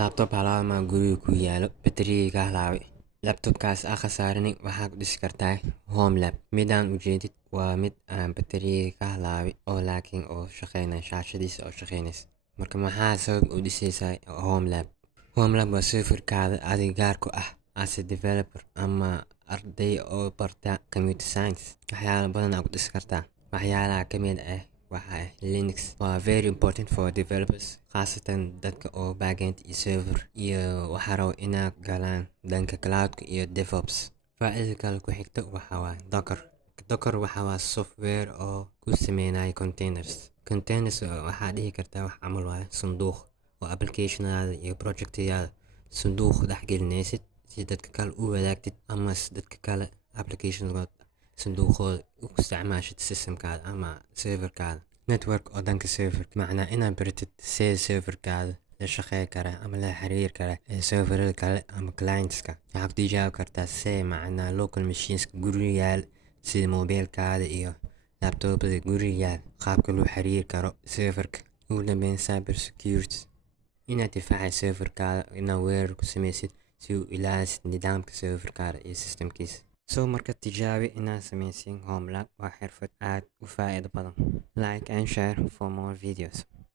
Laptop halaama guriga ku yaalo bateriga halaaway. Laptopkaas khasaarin waxaa ku dhisi kartaa home lab. Midaan ujeedid waa mid aan bateriga halaaway oo laakiin oo shaqeynay shaashadiisa oo shaqeynaysa. Marka maxaa sabab u dhisaysa home lab? Home lab waa serverkaada adiga gaar ku ah as a developer ama arday oo barta computer science. Waxyaalo badan aad ku dhisi kartaa. Waxyaalaha ka mid ah Linux waa very important for developers khaasatan dadka oo backend iyo server iyo waxa rabo inay galaan dhanka cloudka iyo DevOps. Faa'iidada kale ku xigta waxa waa Docker waxa waa software oo ku sameynaya containers. Containers waxaa dhihi kartaa wax camal waa sanduuq oo applicationada iyo projectyada sanduuq dhex gelinaysid si dadka kale u wadaagtid ama dadka kale applicationada sanduuqooda u isticmaashid systemkaada ama serverkaada. Network oo dhanka server macnaa inaad baratid sida serverkaada la shaqeyn kara ama la xiriir kara serverada kale ama clientska. Waxaad ku tijaabi kartaa sida macnaa local machines guriga yaal sida mobilkaada iyo laptopda guriga yaal qaabka loo xiriir karo serverka. Ugu dambeyn cyber security inaad difaaca serverkaada inaad weerar ku sameysid si uu ilaalisid nidaamka serverkaada iyo systemkiisa. Marka tijaabi inaad sameysin home lab waa xirfad aad u faa'iido badan. Like and share for more videos.